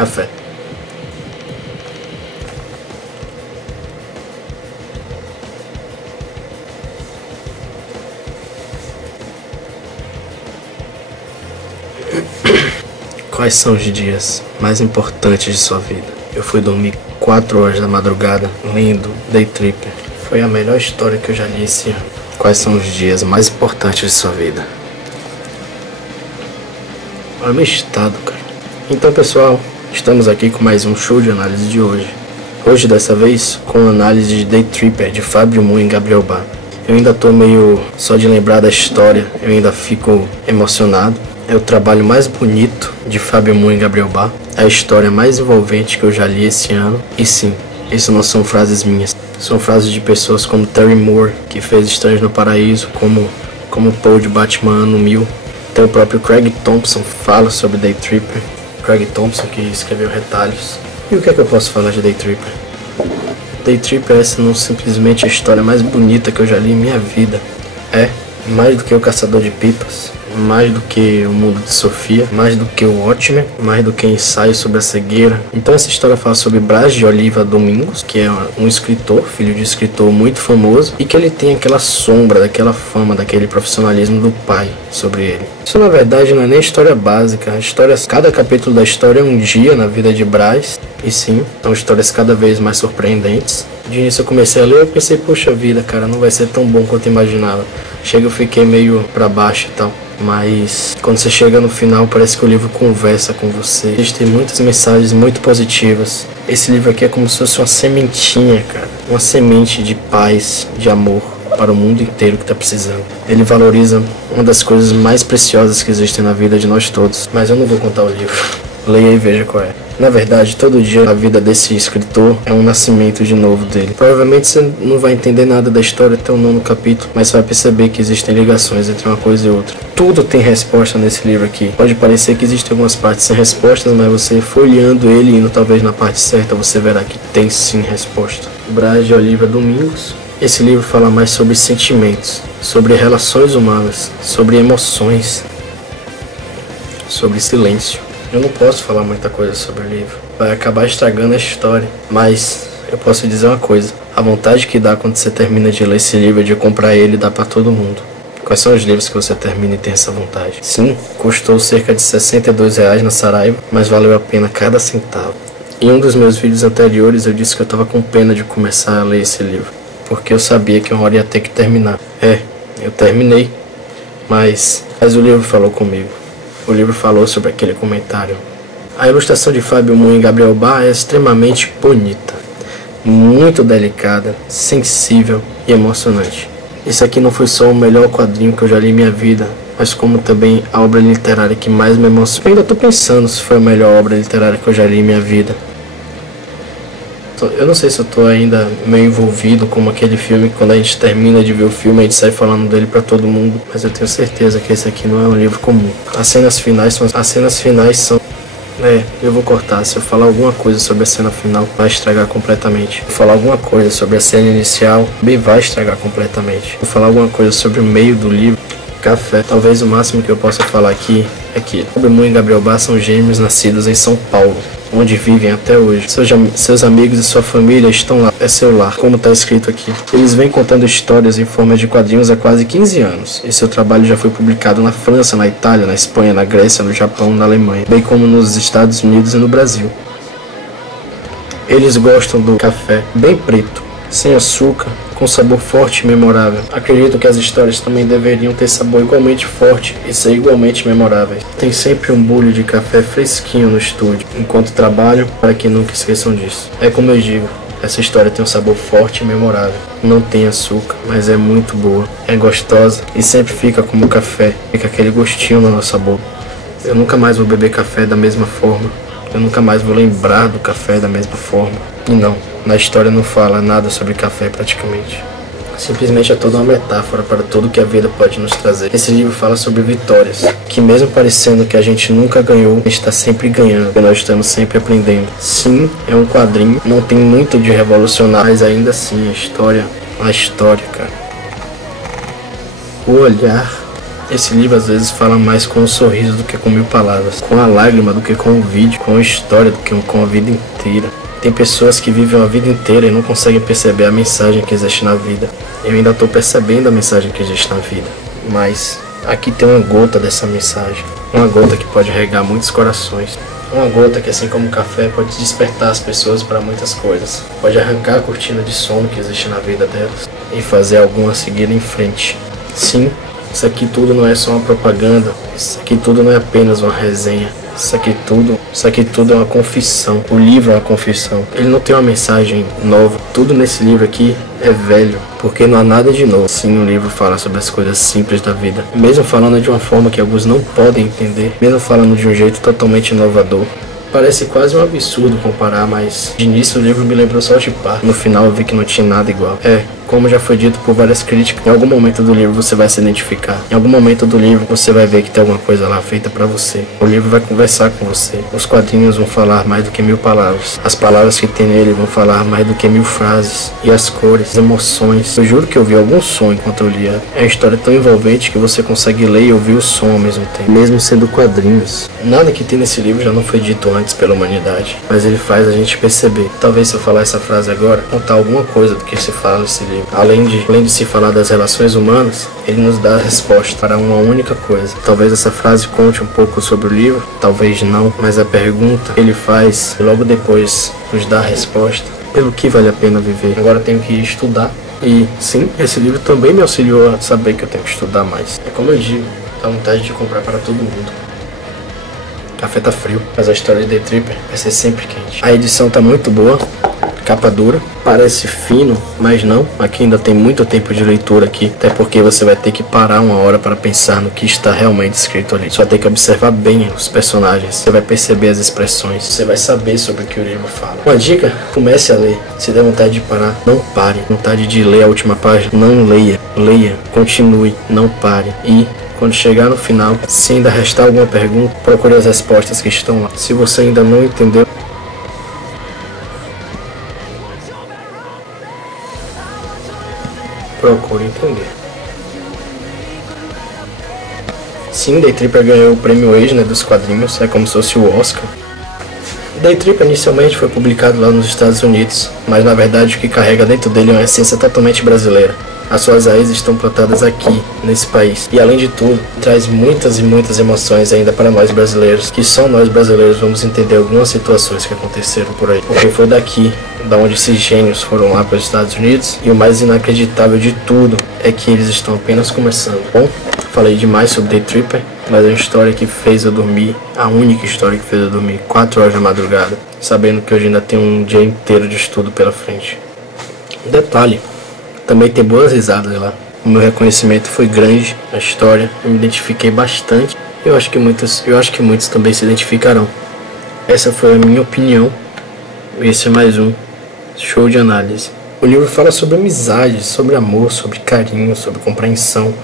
Café. Quais são os dias mais importantes de sua vida? Eu fui dormir 4 horas da madrugada lendo Day Tripper. Foi a melhor história que eu já li esse ano. Quais são os dias mais importantes de sua vida? Olha o meu estado, cara. Então, pessoal, estamos aqui com mais um show de análise de hoje. Hoje, dessa vez, com a análise de Day Tripper, de Fábio Moon e Gabriel Bá. Eu ainda tô meio... só de lembrar da história, eu ainda fico emocionado. É o trabalho mais bonito de Fábio Moon e Gabriel Bá. É a história mais envolvente que eu já li esse ano. E sim, isso não são frases minhas. São frases de pessoas como Terry Moore, que fez Estranhos no Paraíso, como Paul de Batman Ano 1000. Tem o próprio Craig Thompson fala sobre Day Tripper. Craig Thompson que escreveu Retalhos. E o que é que eu posso falar de Day Tripper? Day Tripper é não simplesmente a história mais bonita que eu já li em minha vida. É mais do que O Caçador de Pipas, mais do que O Mundo de Sofia, mais do que o Watchmen, mais do que Ensaio sobre a Cegueira. Então essa história fala sobre Brás de Oliva Domingos, que é um escritor, filho de escritor muito famoso, e que ele tem aquela sombra, daquela fama, daquele profissionalismo do pai sobre ele. Isso na verdade não é nem história básica, cada capítulo da história é um dia na vida de Brás, e sim, são histórias cada vez mais surpreendentes. De início eu comecei a ler, eu pensei, poxa vida, cara, não vai ser tão bom quanto eu imaginava. Chega, eu fiquei meio pra baixo e tal. Mas quando você chega no final, parece que o livro conversa com você. Existem muitas mensagens muito positivas. Esse livro aqui é como se fosse uma sementinha, cara. Uma semente de paz, de amor para o mundo inteiro que está precisando. Ele valoriza uma das coisas mais preciosas que existem na vida de nós todos. Mas eu não vou contar o livro. Leia e veja qual é. Na verdade, todo dia a vida desse escritor é um nascimento de novo dele. Provavelmente você não vai entender nada da história até o 9º capítulo, mas vai perceber que existem ligações entre uma coisa e outra. Tudo tem resposta nesse livro aqui. Pode parecer que existem algumas partes sem respostas, mas você folheando ele e indo talvez na parte certa, você verá que tem sim resposta. Brás de Oliva Domingos. Esse livro fala mais sobre sentimentos, sobre relações humanas, sobre emoções, sobre silêncio. Eu não posso falar muita coisa sobre o livro, vai acabar estragando a história, mas eu posso dizer uma coisa, a vontade que dá quando você termina de ler esse livro, de comprar ele, dá pra todo mundo. Quais são os livros que você termina e tem essa vontade? Sim, custou cerca de R$62 na Saraiva, mas valeu a pena cada centavo. Em um dos meus vídeos anteriores eu disse que eu tava com pena de começar a ler esse livro, porque eu sabia que uma hora ia ter que terminar. Eu terminei, mas o livro falou comigo. O livro falou sobre aquele comentário. A ilustração de Fábio Moon e Gabriel Bá é extremamente bonita, muito delicada, sensível e emocionante. Esse aqui não foi só o melhor quadrinho que eu já li em minha vida, mas como também a obra literária que mais me emocionou. Eu ainda estou pensando se foi a melhor obra literária que eu já li em minha vida. Eu não sei se eu tô ainda meio envolvido como aquele filme que quando a gente termina de ver o filme a gente sai falando dele pra todo mundo, mas eu tenho certeza que esse aqui não é um livro comum. As cenas finais são... eu vou cortar. Se eu falar alguma coisa sobre a cena final, vai estragar completamente. Se eu falar alguma coisa sobre a cena inicial, vai estragar completamente. Se eu falar alguma coisa sobre o meio do livro, café. Talvez o máximo que eu possa falar aqui é que Fábio Moon e Gabriel Bá são gêmeos nascidos em São Paulo, onde vivem até hoje. Seus amigos e sua família estão lá, é seu lar, como está escrito aqui. Eles vêm contando histórias em forma de quadrinhos há quase 15 anos, e seu trabalho já foi publicado na França, na Itália, na Espanha, na Grécia, no Japão, na Alemanha, bem como nos Estados Unidos e no Brasil. Eles gostam do café bem preto, sem açúcar, com sabor forte e memorável. Acredito que as histórias também deveriam ter sabor igualmente forte e ser igualmente memoráveis. Tem sempre um bulho de café fresquinho no estúdio, enquanto trabalho, para que nunca esqueçam disso. É como eu digo, essa história tem um sabor forte e memorável. Não tem açúcar, mas é muito boa. É gostosa e sempre fica como café, fica aquele gostinho na nossa boca. Eu nunca mais vou beber café da mesma forma. Eu nunca mais vou lembrar do café da mesma forma. E não, na história não fala nada sobre café praticamente. Simplesmente é toda uma metáfora para tudo que a vida pode nos trazer. Esse livro fala sobre vitórias, que mesmo parecendo que a gente nunca ganhou, a gente está sempre ganhando, e nós estamos sempre aprendendo. Sim, é um quadrinho, não tem muito de revolucionário, mas ainda assim a história, cara. O olhar Esse livro às vezes fala mais com um sorriso do que com 1000 palavras, com a lágrima do que com um vídeo, com a história do que com a vida inteira. Tem pessoas que vivem a vida inteira e não conseguem perceber a mensagem que existe na vida. Eu ainda estou percebendo a mensagem que existe na vida, mas aqui tem uma gota dessa mensagem, uma gota que pode regar muitos corações. Uma gota que, assim como o café, pode despertar as pessoas para muitas coisas. Pode arrancar a cortina de sono que existe na vida delas e fazer algumas seguir em frente. Sim, isso aqui tudo não é só uma propaganda. Isso aqui tudo não é apenas uma resenha. Isso aqui tudo é uma confissão. O livro é uma confissão. Ele não tem uma mensagem nova. Tudo nesse livro aqui é velho, porque não há nada de novo. Sim, o livro fala sobre as coisas simples da vida, mesmo falando de uma forma que alguns não podem entender, mesmo falando de um jeito totalmente inovador. Parece quase um absurdo comparar, mas de início o livro me lembrou South Park. No final eu vi que não tinha nada igual. Como já foi dito por várias críticas, em algum momento do livro você vai se identificar. Em algum momento do livro você vai ver que tem alguma coisa lá feita pra você. O livro vai conversar com você. Os quadrinhos vão falar mais do que 1000 palavras. As palavras que tem nele vão falar mais do que 1000 frases. E as cores, as emoções. Eu juro que eu vi algum som enquanto eu lia. É uma história tão envolvente que você consegue ler e ouvir o som ao mesmo tempo, mesmo sendo quadrinhos. Nada que tem nesse livro já não foi dito antes pela humanidade, mas ele faz a gente perceber. Talvez se eu falar essa frase agora, contar alguma coisa do que se fala nesse livro. Além de se falar das relações humanas, ele nos dá a resposta para uma única coisa. Talvez essa frase conte um pouco sobre o livro, talvez não, mas a pergunta que ele faz e logo depois nos dá a resposta. Pelo que vale a pena viver? Agora eu tenho que estudar. E sim, esse livro também me auxiliou a saber que eu tenho que estudar mais. É como eu digo, dá vontade de comprar para todo mundo. O café tá frio, mas a história de Day Tripper vai ser sempre quente. A edição tá muito boa, capa dura, parece fino, mas não. Aqui ainda tem muito tempo de leitura aqui, até porque você vai ter que parar uma hora para pensar no que está realmente escrito ali. Só tem que observar bem os personagens, você vai perceber as expressões, você vai saber sobre o que o livro fala. Uma dica, comece a ler. Se der vontade de parar, não pare. Vontade de ler a última página, não leia. Leia, continue, não pare. E quando chegar no final, se ainda restar alguma pergunta, procure as respostas que estão lá. Se você ainda não entendeu, procure entender. Sim, Day Tripper ganhou o prêmio Eisner dos quadrinhos, é como se fosse o Oscar. Day Tripper inicialmente foi publicado lá nos Estados Unidos, mas na verdade o que carrega dentro dele é uma essência totalmente brasileira. As suas raízes estão plantadas aqui, nesse país. E além de tudo, traz muitas e muitas emoções ainda para nós brasileiros, que só nós brasileiros vamos entender algumas situações que aconteceram por aí. Porque foi daqui, da onde esses gênios foram lá para os Estados Unidos, e o mais inacreditável de tudo é que eles estão apenas começando. Bom, falei demais sobre Day Tripper, mas é uma história que fez eu dormir, a única história que fez eu dormir 4 horas da madrugada, sabendo que hoje ainda tem um dia inteiro de estudo pela frente. Detalhe, também tem boas risadas lá. O meu reconhecimento foi grande na história, eu me identifiquei bastante. Eu acho que muitos também se identificarão. Essa foi a minha opinião. Esse é mais um show de análise. O livro fala sobre amizade, sobre amor, sobre carinho, sobre compreensão,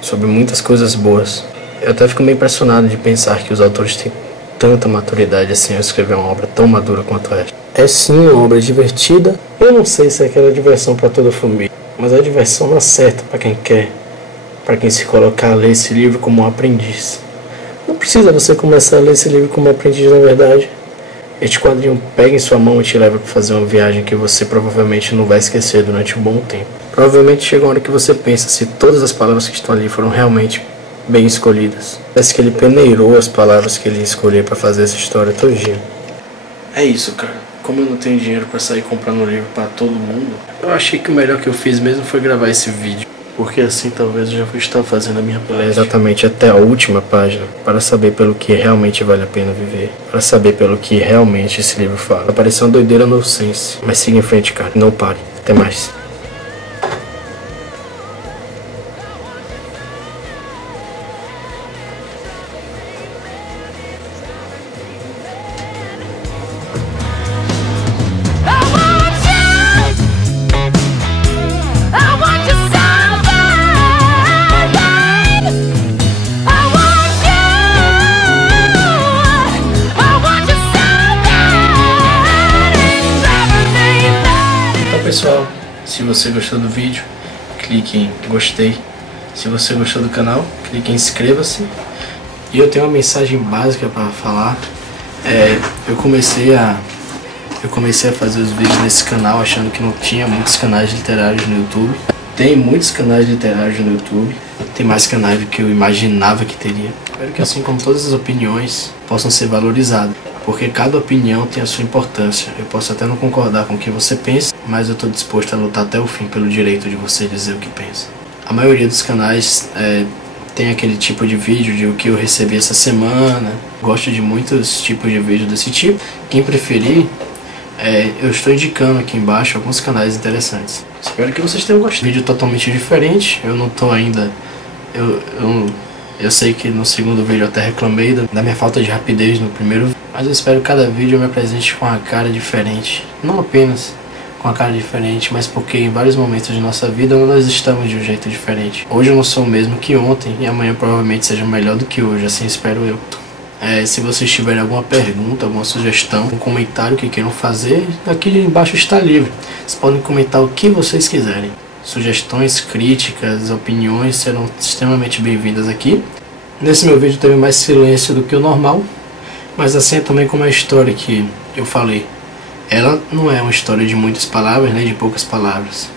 sobre muitas coisas boas. Eu até fico meio impressionado de pensar que os autores têm tanta maturidade assim ao escrever uma obra tão madura quanto esta. É sim uma obra divertida. Eu não sei se é aquela diversão para toda a família, mas a diversão não é certa para quem quer, para quem se colocar a ler esse livro como um aprendiz. Não precisa você começar a ler esse livro como aprendiz, na verdade. Este quadrinho pega em sua mão e te leva para fazer uma viagem que você provavelmente não vai esquecer durante um bom tempo. Provavelmente chega uma hora que você pensa se todas as palavras que estão ali foram realmente bem escolhidas. Parece que ele peneirou as palavras que ele ia escolher para fazer essa história todinha. É isso, cara. Como eu não tenho dinheiro para sair comprando livro para todo mundo, eu achei que o melhor que eu fiz mesmo foi gravar esse vídeo. Porque assim talvez eu já vou estar fazendo a minha parte. Exatamente até a última página, para saber pelo que realmente vale a pena viver. Para saber pelo que realmente esse livro fala. Vai parecer uma doideira no sense, mas siga em frente, cara. Não pare. Até mais. Pessoal, se você gostou do vídeo, clique em gostei, Se você gostou do canal, clique em inscreva-se. E eu tenho uma mensagem básica para falar. Eu comecei a fazer os vídeos nesse canal achando que não tinha muitos canais literários no YouTube. Tem muitos canais literários no YouTube. Tem mais canais do que eu imaginava que teria. Espero que, assim como todas as opiniões, possam ser valorizadas. Porque cada opinião tem a sua importância. Eu posso até não concordar com o que você pensa, mas eu estou disposto a lutar até o fim pelo direito de você dizer o que pensa. A maioria dos canais tem aquele tipo de vídeo de o que eu recebi essa semana. Gosto de muitos tipos de vídeo desse tipo. Quem preferir, eu estou indicando aqui embaixo alguns canais interessantes. Espero que vocês tenham gostado. Vídeo totalmente diferente. Eu não tô ainda... Eu sei que no segundo vídeo eu até reclamei da minha falta de rapidez no primeiro vídeo, mas eu espero que cada vídeo eu me apresente com uma cara diferente. Não apenas com uma cara diferente, mas porque em vários momentos de nossa vida nós estamos de um jeito diferente. Hoje eu não sou o mesmo que ontem e amanhã provavelmente seja melhor do que hoje, assim espero eu. Se vocês tiverem alguma pergunta, alguma sugestão, um comentário que queiram fazer, aqui embaixo está livre. Vocês podem comentar o que vocês quiserem. Sugestões, críticas, opiniões serão extremamente bem-vindas aqui. Nesse meu vídeo teve mais silêncio do que o normal, mas assim é também como a história que eu falei. Ela não é uma história de muitas palavras, nem de poucas palavras.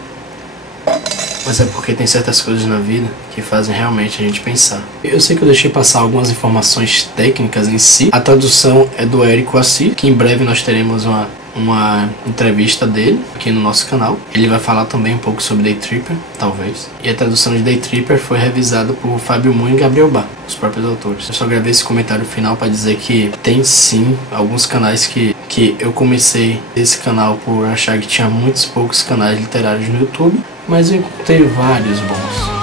Mas é porque tem certas coisas na vida que fazem realmente a gente pensar. Eu sei que eu deixei passar algumas informações técnicas em si. A tradução é do Érico Assis, que em breve nós teremos uma entrevista dele aqui no nosso canal. Ele vai falar também um pouco sobre Day Tripper, talvez. E a tradução de Day Tripper foi revisada por Fábio Moon e Gabriel Bá, os próprios autores. Eu só gravei esse comentário final para dizer que tem sim alguns canais que eu comecei esse canal por achar que tinha muitos poucos canais literários no YouTube, mas eu encontrei vários bons.